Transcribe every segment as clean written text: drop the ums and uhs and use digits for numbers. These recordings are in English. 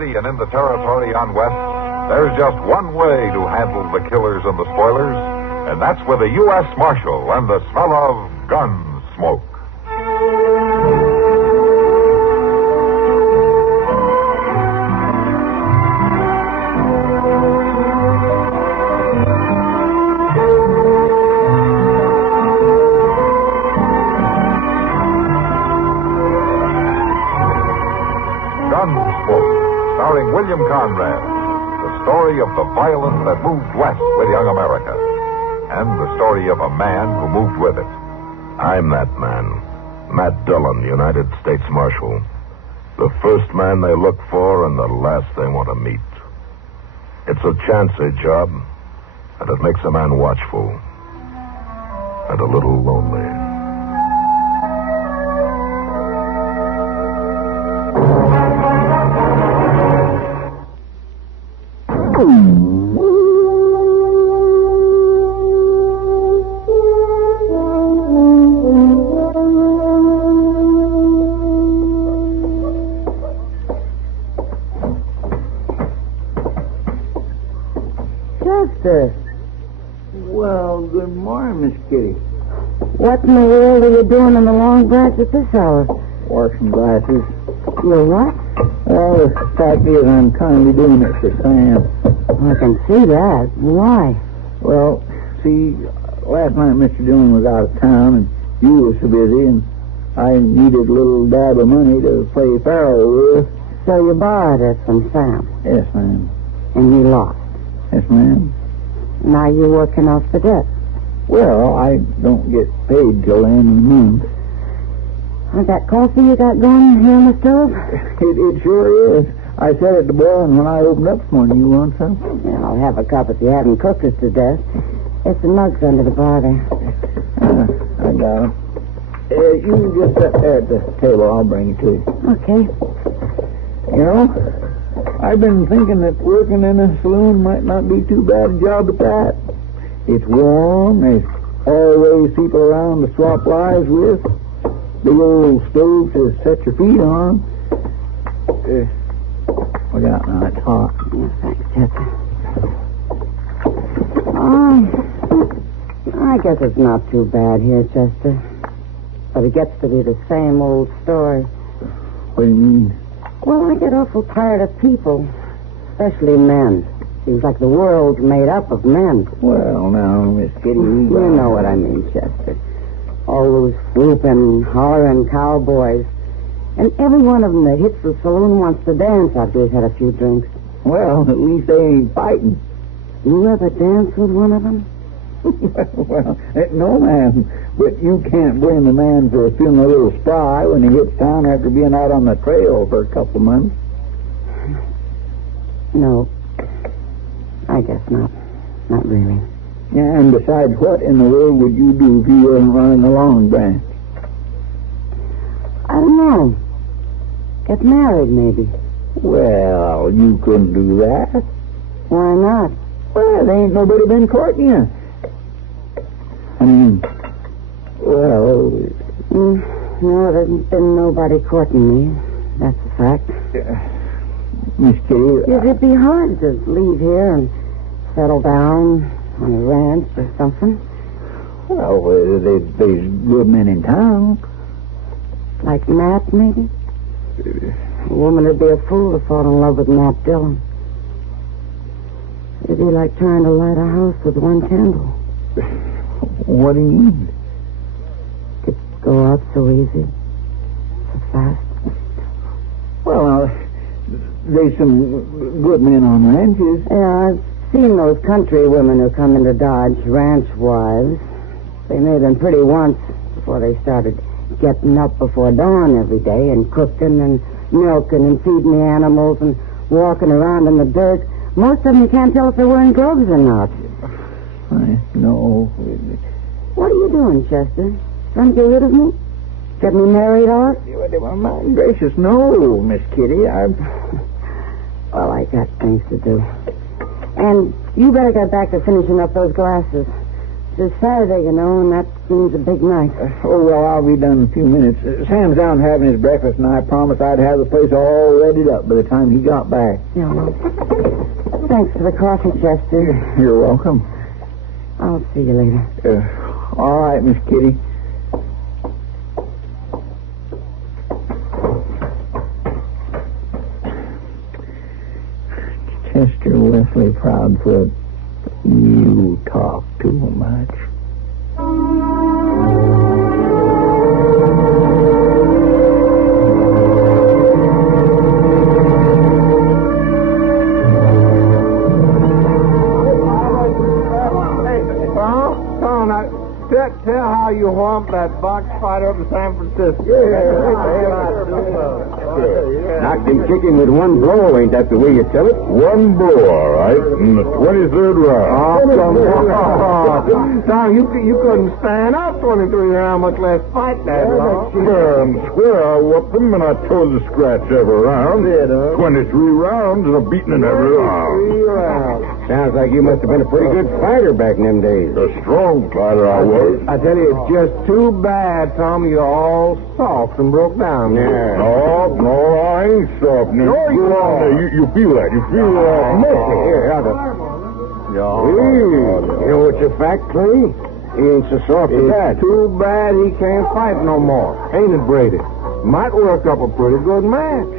city and in the territory on West, there's just one way to handle the killers and the spoilers, and that's with a U.S. Marshal and the smell of Gunsmoke. Gunsmoke, starring William Conrad. The story of the violence that moved west with young America. And the story of a man who moved with it. I'm that man. Matt Dillon, United States Marshal. The first man they look for and the last they want to meet. It's a chancy job, and it makes a man watchful. And a little lonely. Chester. Well, good morning, Miss Kitty. What in the world are you doing in the long branch at this hour? Washing glasses. You're what? Well, the fact is, I'm kindly doing it for Sam. I can see that. Why? Well, see, last night Mr. Dillon was out of town, and you were so busy, and I needed a little dab of money to play faro with. So you borrowed it from Sam? Yes, ma'am. And you lost? Yes, ma'am. Now you're working off the debt? Well, I don't get paid till the end of the month. Is that coffee you got going here on the stove? It sure is. I set it to boiling when I opened up this morning. You want some? Yeah, I'll have a cup if you haven't cooked it to death. There's some mugs under the bar there. I got them. You can just sit there at the table. I'll bring it to you. Okay. You know, I've been thinking that working in a saloon might not be too bad a job at that. It's warm. There's always people around to swap lives with. Big old stove to set your feet on. Look out now, it's hot. Yeah, thanks, Chester. I guess it's not too bad here, Chester. But it gets to be the same old story. What do you mean? Well, I get awful tired of people, especially men. Seems like the world's made up of men. Well, now, Miss Kitty... You know what I mean, Chester. All those whooping, hollering cowboys. And every one of them that hits the saloon wants to dance after he's had a few drinks. Well, at least they ain't fighting. You ever dance with one of them? Well, no, ma'am. But you can't blame a man for feeling a little spry when he hits town after being out on the trail for a couple of months. No. I guess not. Not really. Yeah, and besides, what in the world would you do if you weren't running a long branch? I don't know. Get married, maybe. Well, you couldn't do that. Why not? Well, there ain't nobody been courting you. I mean, well... No, there hasn't been nobody courting me. That's a fact. Miss Kitty... It'd be hard to leave here and settle down on a ranch or something. Well, there's good men in town. Like Matt, maybe? A woman would be a fool to fall in love with Matt Dillon. It'd be like trying to light a house with one candle. What do you mean? It'd go out so easy, so fast. Well, there's some good men on ranches. Yeah, I've seen those country women who come into Dodge, ranch wives. They may have been pretty once before they started getting up before dawn every day and cooking and milking and feeding the animals and walking around in the dirt. Most of them you can't tell if they're wearing gloves or not. No. What are you doing, Chester? Trying to get rid of me? Get me married off? Well, my gracious, no, Miss Kitty. Well, I got things to do. And you better get back to finishing up those glasses. It's Saturday, you know, and that Seems a big night. Oh, well, I'll be done in a few minutes. Sam's down having his breakfast, and I promised I'd have the place all readied up by the time he got back. Yeah, well, thanks for the coffee, Chester. You're welcome. I'll see you later. All right, Miss Kitty. Chester Wesley Proudfoot, you talk too much. Tell how you whomped that box fighter up in San Francisco. Knocked him kicking with one blow, ain't that the way you tell it? One blow, all right, in the 23rd round. Tom, you couldn't stand up 23 rounds, much less fight that long. Fair and square, I whooped him, and I tore the scratch every round. 23 rounds and a beating in every round. Sounds like you must have been a pretty good fighter back in them days. A strong fighter I was. I tell you, it's just too bad, Tom, you're all soft and broke down. Yeah. No, I ain't soft. No, you are. You feel that. You feel muscle. Here, have it. You know what's a fact, Clay? He ain't so soft as that. It's too bad he can't fight no more. Ain't it, Brady? Might work up a pretty good match.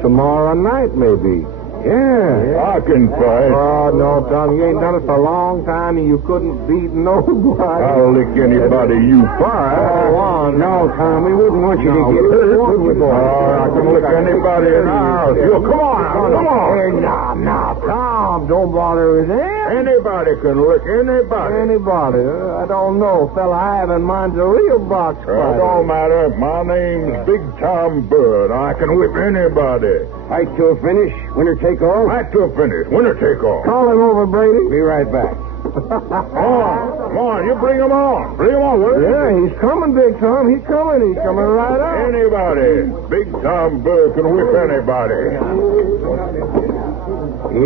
Tomorrow night, maybe. Yeah. I can fight. Oh, no, Tom, you ain't done it for a long time, and you couldn't beat nobody. I'll lick anybody you fight. Oh, no, Tom, we wouldn't want you to get hurt, would we, boy? I can lick anybody in the house. Come on. Hey, now, Tom, don't bother with him. Anybody can lick anybody. Anybody? I don't know, fella. I haven't minded a real box fight. It don't matter. My name's Big Tom Burr, and I can whip anybody. Fight to a finish, winner take all? Fight to a finish, winner take all. Call him over, Brady. Be right back. Come on, you bring him on. Bring him on, will you? Yeah, he's coming, Big Tom. He's coming right up. Anybody. Big Tom Burr can whip anybody.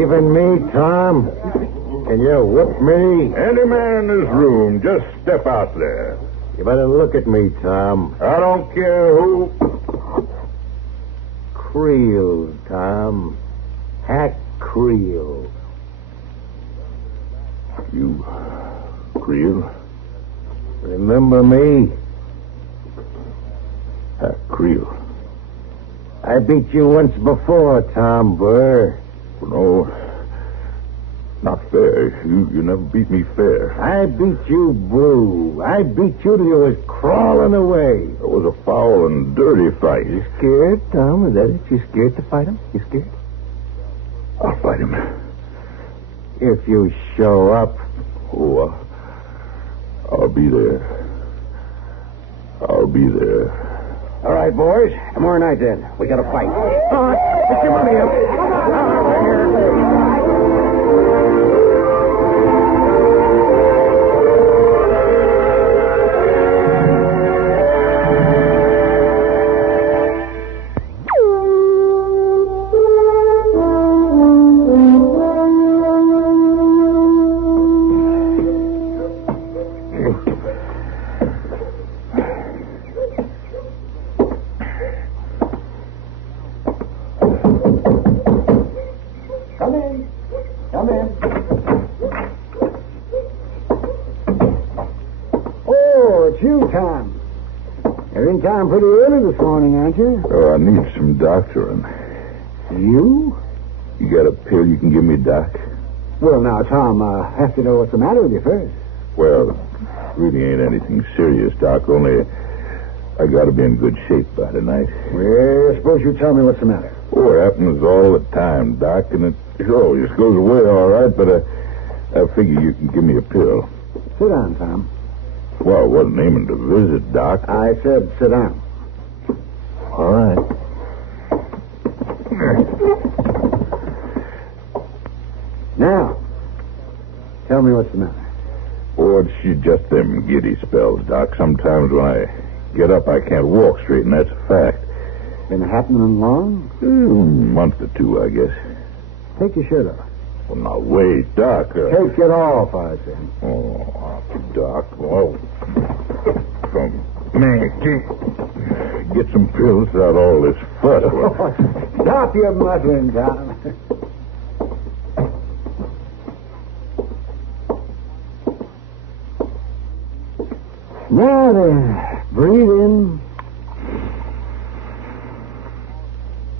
Even me, Tom? Can you whip me? Any man in this room, just step out there. You better look at me, Tom. I don't care who. Creel, Tom. Hack Creel. You, Creel? Remember me? Creel. I beat you once before, Tom Burr. No, not fair. You never beat me fair. I beat you blue. I beat you till you was crawling away. It was a foul and dirty fight. You scared, Tom? Is that it? You scared to fight him? You scared? I'll fight him. If you show up. Oh, I'll be there. I'll be there. All right, boys. Tomorrow night, then. We got to fight. All right. Get your money up. Time pretty early this morning, aren't you? Oh, I need some doctoring. You? You got a pill you can give me, Doc? Well, now, Tom, I have to know what's the matter with you first. Well, really ain't anything serious, Doc. Only I got to be in good shape by tonight. Well, suppose you tell me what's the matter. Oh, it happens all the time, Doc, and it always goes away all right, but I figure you can give me a pill. Sit down, Tom. Well, I wasn't aiming to visit, Doc. I said sit down. All right. Now, tell me what's the matter. Oh, it's just them giddy spells, Doc. Sometimes when I get up, I can't walk straight, and that's a fact. Been happening long? A month or two, I guess. Take your shirt off. Well, now, wait, Doc. Take it off, I say. Oh, Doc. Whoa. Man, get some pills without all this fuss. Stop your muttering, Tom. Now then, breathe in.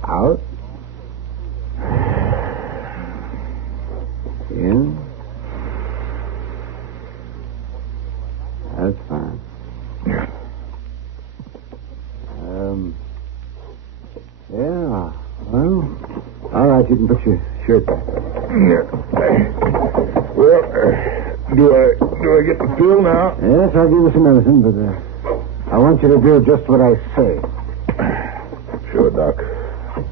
Out. In. That's fine. Yeah. Well, all right, you can put your shirt back. Well, do I get the pill now? Yes, I'll give you some medicine, but I want you to do just what I say. Sure, Doc.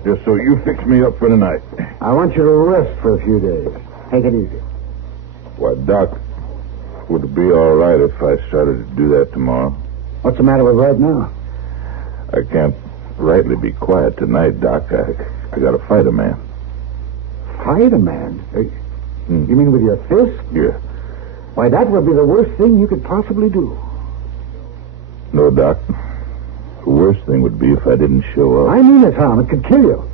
Just so you fix me up for tonight. I want you to rest for a few days. Take it easy. Why, Doc, would it be all right if I started to do that tomorrow? What's the matter with right now? I can't rightly be quiet tonight, Doc. I gotta fight a man. Fight a man? You mean with your fist? Yeah. Why, that would be the worst thing you could possibly do. No, Doc. The worst thing would be if I didn't show up. I mean it, Tom. It could kill you.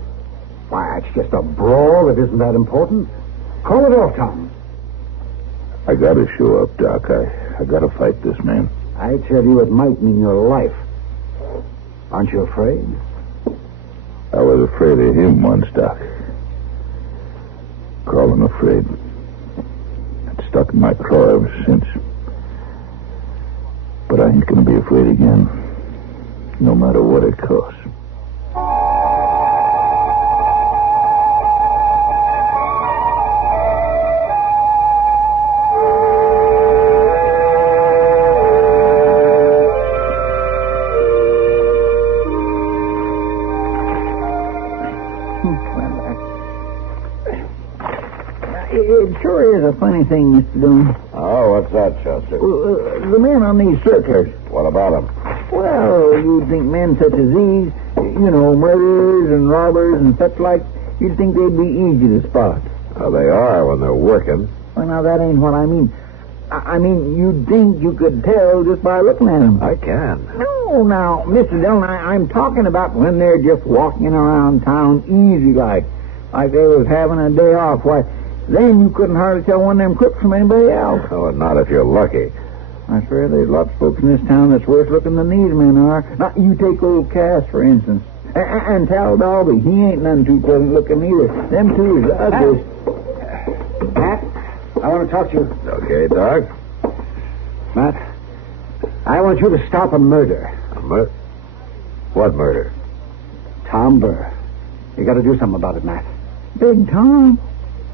Why, it's just a brawl. It isn't that important. Call it off, Tom. I gotta show up, Doc. I gotta fight this man. I tell you, it might mean your life. Aren't you afraid? I was afraid of him once, Doc. Call him afraid. It's stuck in my craw ever since. But I ain't gonna be afraid again. No matter what it costs. It sure is a funny thing, Mr. Dillon. Oh, what's that, Chester? The men on these circuits. What about him? Well, you'd think men such as these, murderers and robbers and such like, you'd think they'd be easy to spot. Well, they are when they're working. Well, now, that ain't what I mean. I mean, you'd think you could tell just by looking at them. I can. No, now, Mr. Dillon, I'm talking about when they're just walking around town easy like they was having a day off. Why, then you couldn't hardly tell one of them crooks from anybody else. Oh, not if you're lucky. I swear there's lots of folks in this town that's worse looking than these men are. Now, you take old Cass, for instance. And Tal Dalby, he ain't none too pleasant looking either. Them two is the ugliest. Matt, I want to talk to you. Okay, Doc. Matt, I want you to stop a murder. A murder? What murder? Tom Burr. You got to do something about it, Matt. Big Tom?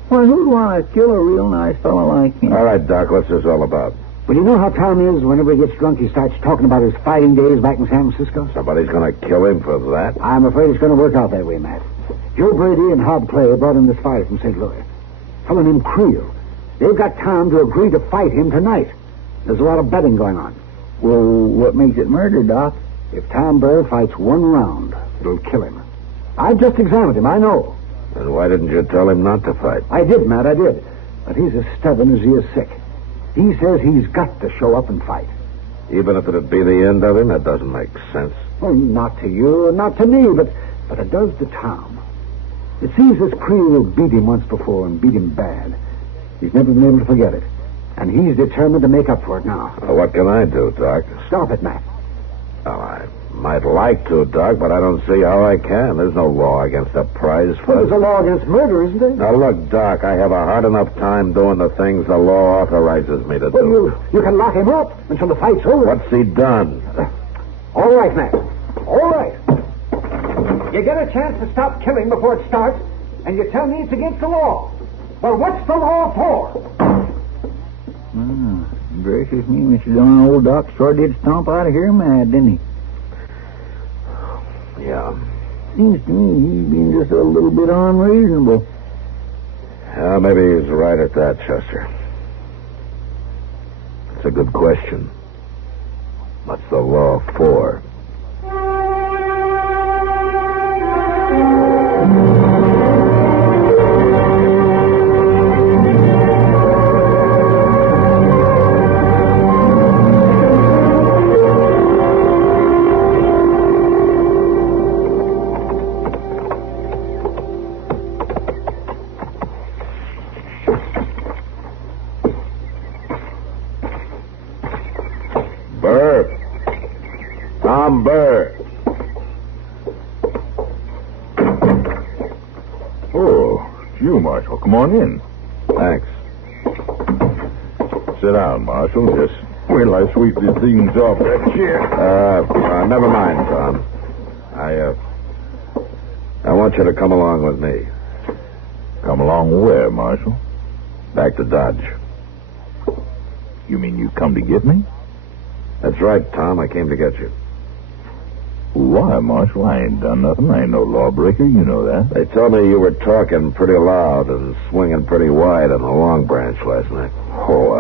Why, who'd want to kill a real nice fellow like him? All right, Doc, what's this all about? Well, you know how Tom is? Whenever he gets drunk, he starts talking about his fighting days back in San Francisco. Somebody's going to kill him for that? I'm afraid it's going to work out that way, Matt. Joe Brady and Harte Clay brought in this fighter from St. Louis. A fellow named Creel. They've got Tom to agree to fight him tonight. There's a lot of betting going on. Well, what makes it murder, Doc? If Tom Burr fights one round, it'll kill him. I've just examined him, I know. Then why didn't you tell him not to fight? I did, Matt, I did. But he's as stubborn as he is sick. He says he's got to show up and fight. Even if it'd be the end of him, that doesn't make sense. Well, not to you, not to me, but it does to Tom. It seems this Creel beat him once before and beat him bad. He's never been able to forget it. And he's determined to make up for it now. Well, what can I do, Doc? Stop it, Matt. Well, I might like to, Doc, but I don't see how I can. There's no law against a prize fight. Well, there's a law against murder, isn't there? Now, look, Doc, I have a hard enough time doing the things the law authorizes me to Well, do. you can lock him up until the fight's over. What's he done? All right, Matt. All right. You get a chance to stop killing before it starts, and you tell me it's against the law. Well, what's the law for? Gracious me, Mr. Dillon. Old Doc sure did stomp out of here mad, didn't he? Yeah. Seems to me he's been just a little bit unreasonable. Yeah, maybe he's right at that, Chester. It's a good question. What's the law for? Tom Burr. Oh, it's you, Marshal. Come on in. Thanks. Sit down, Marshal. Just wait till I sweep these things off that chair. Never mind, Tom. I want you to come along with me. Come along where, Marshal? Back to Dodge. You mean you come to get me? That's right, Tom. I came to get you. Why, Marshal? I ain't done nothing. I ain't no lawbreaker. You know that. They told me you were talking pretty loud and swinging pretty wide on the Long Branch last night. Oh,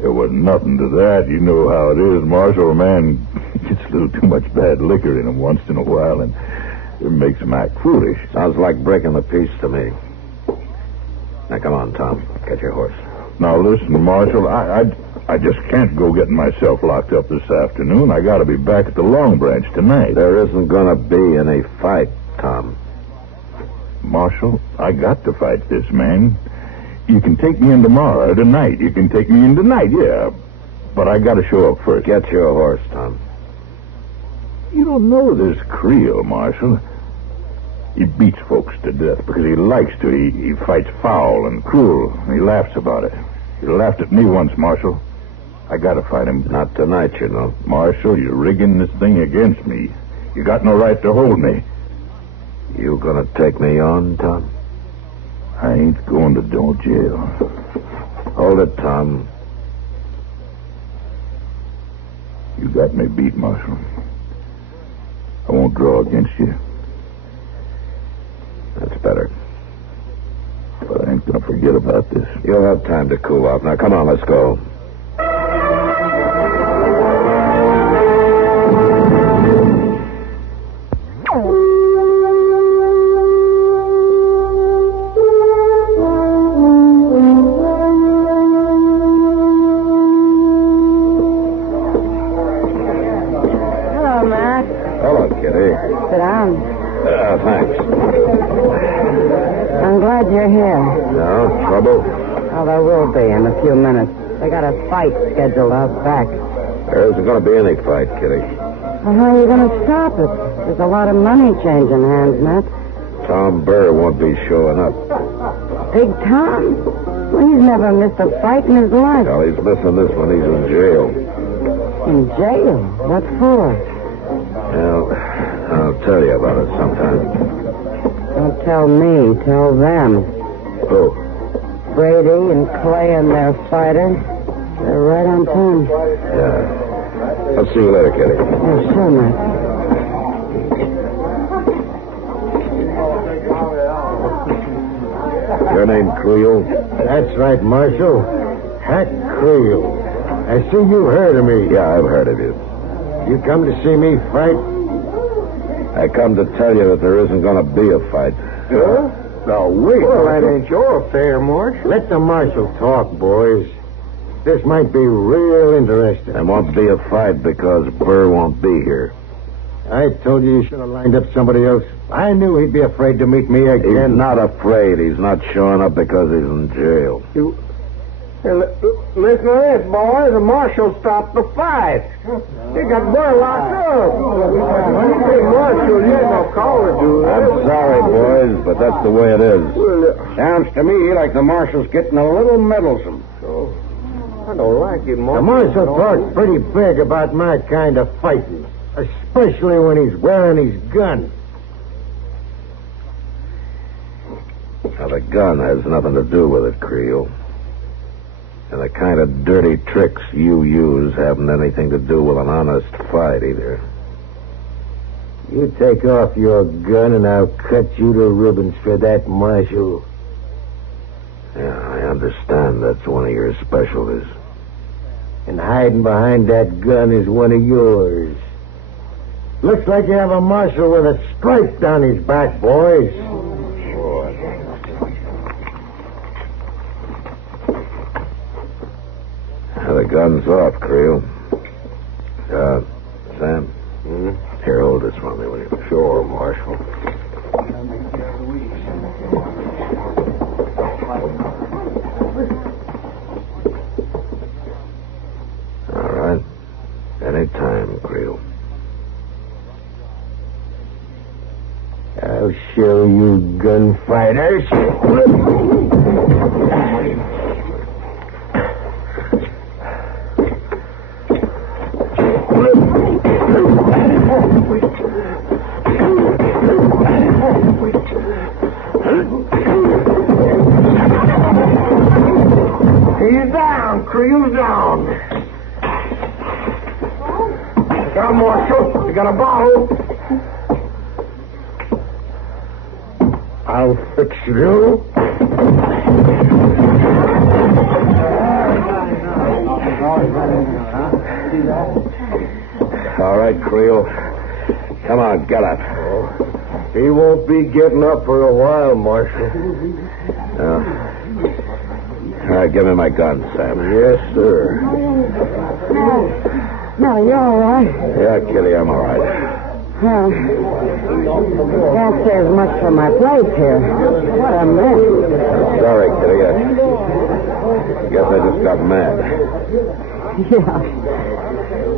there wasn't nothing to that. You know how it is, Marshal. A man gets a little too much bad liquor in him once in a while, and it makes him act foolish. Sounds like breaking the peace to me. Now, come on, Tom. Get your horse. Now, listen, Marshal, I just can't go getting myself locked up this afternoon. I got to be back at the Long Branch tonight. There isn't going to be any fight, Tom. Marshal, I got to fight this man. You can take me in tomorrow or tonight. You can take me in tonight, yeah. But I got to show up first. Get your horse, Tom. You don't know this Creel, Marshal. He beats folks to death because he likes to. He fights foul and cruel, and he laughs about it. He laughed at me once, Marshal. I gotta fight him. Not tonight, you know. Marshal, you're rigging this thing against me. You got no right to hold me. You gonna take me on, Tom? I ain't going to no jail. Hold it, Tom. You got me beat, Marshal. I won't draw against you. That's better. But I ain't gonna forget about this. You'll have time to cool off. Now, come on, let's go. Hello, Matt. Hello, Kitty. Sit down. Thanks. I'm glad you're here. No trouble? Oh, there will be in a few minutes. They got a fight scheduled out back. There isn't going to be any fight, Kitty. Well, how are you going to stop it? There's a lot of money changing hands, Matt. Tom Burr won't be showing up. Big Tom? Well, he's never missed a fight in his life. Well, he's missing this one. He's in jail. In jail? What for? Well, I'll tell you about it sometime. Don't tell me. Tell them. Who? Brady and Clay and their fighter. They're right on time. Yeah. I'll see you later, Kitty. Oh, sure, Matt. Your name Creel? That's right, Marshal. Hack Creel. I see you've heard of me. Yeah, I've heard of you. You come to see me fight? I come to tell you that there isn't going to be a fight. Huh? Now, wait. Well, that Marshal. ain't your affair, Marshal. Let the Marshal talk, boys. This might be real interesting. There won't be a fight because Burr won't be here. I told you should have lined up somebody else. I knew he'd be afraid to meet me again. He's not afraid. He's not showing up because he's in jail. Listen to this, boys. The Marshal stopped the fight. He got Burr locked up. Hey, Marshal, you ain't no call to do that. I'm sorry, boys, but that's the way it is. Sounds to me like the Marshal's getting a little meddlesome. I don't like it, Marshal. The Marshal talks pretty big about my kind of fighting, especially when he's wearing his gun. Now, the gun has nothing to do with it, Creel. And the kind of dirty tricks you use haven't anything to do with an honest fight, either. You take off your gun and I'll cut you to ribbons for that, Marshal. Yeah, I understand that's one of your specialties. And hiding behind that gun is one of yours. Looks like you have a Marshal with a stripe down his back, boys. The gun's off, Creel. Sam? Here, hold this for me, will you? Sure, Marshal. All right. Any time, Creel. show you gunfighters. He's down. Creel's down. Got him, Marshal. You got a bottle. I'll fix you. All right, Creel. Come on, get up. He won't be getting up for a while, Marshal. All right, give me my gun, Sam. Yes, sir. No, you're all right. Yeah, Kitty, I'm all right. Well, can't say as much for my place here. What a mess. Sorry, Kitty. I guess I just got mad. Yeah,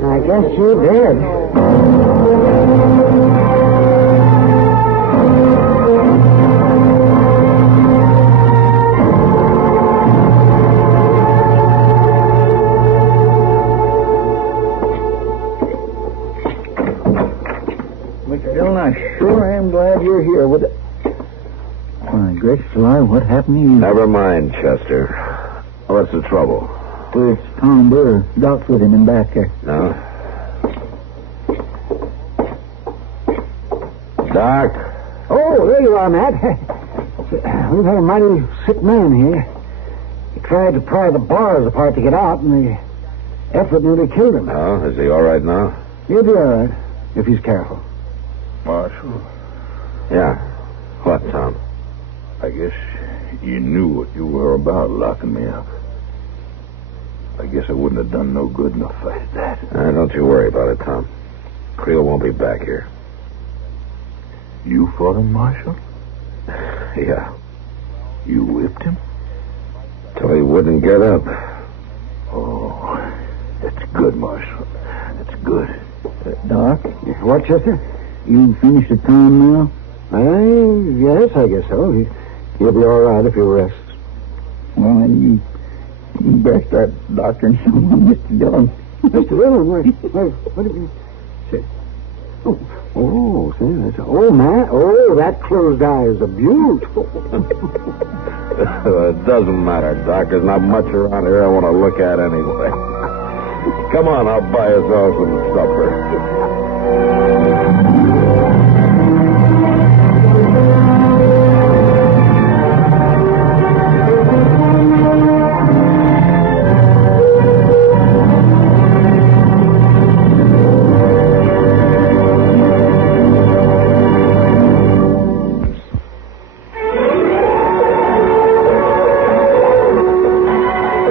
I guess you did. Mr. Dillon, I sure am glad you're here with it. My gracious alive, what happened to you? Never mind, Chester. What's the trouble? Well, it's Tom Burr. Doc's with him in back there. No? Doc? Oh, there you are, Matt. We've had a mighty sick man here. He tried to pry the bars apart to get out, and the effort nearly killed him. Oh, is he all right now? He'll be all right, if he's careful. Marshal, Yeah. What, Tom? I guess you knew what you were about locking me up. I guess I wouldn't have done no good in a fight at that. Don't you worry about it, Tom. Creel won't be back here. You fought him, Marshal? Yeah. You whipped him? Till he wouldn't get up. Oh, that's good, Marshal. That's good. Doc? What, Chester? You finished at Tom now? Yes, I guess so. He'll be all right if he rests. Well, then you better start doctoring someone, Mr. Dillon. Mr. Dillon? What did you say? Oh, say that's... Oh, Matt. Oh, that closed eye is a beaut. It doesn't matter, Doc. There's not much around here I want to look at anyway. Come on, I'll buy us all some supper.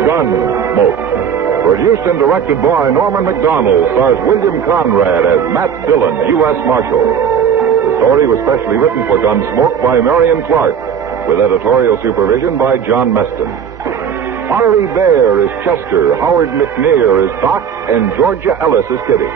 Gunsmoke. Produced and directed by Norman Macdonnell, stars William Conrad as Matt Dillon, U.S. Marshal. The story was specially written for Gunsmoke by Marion Clark, with editorial supervision by John Meston. Harley Bear is Chester, Howard McNear is Doc, and Georgia Ellis is Kitty.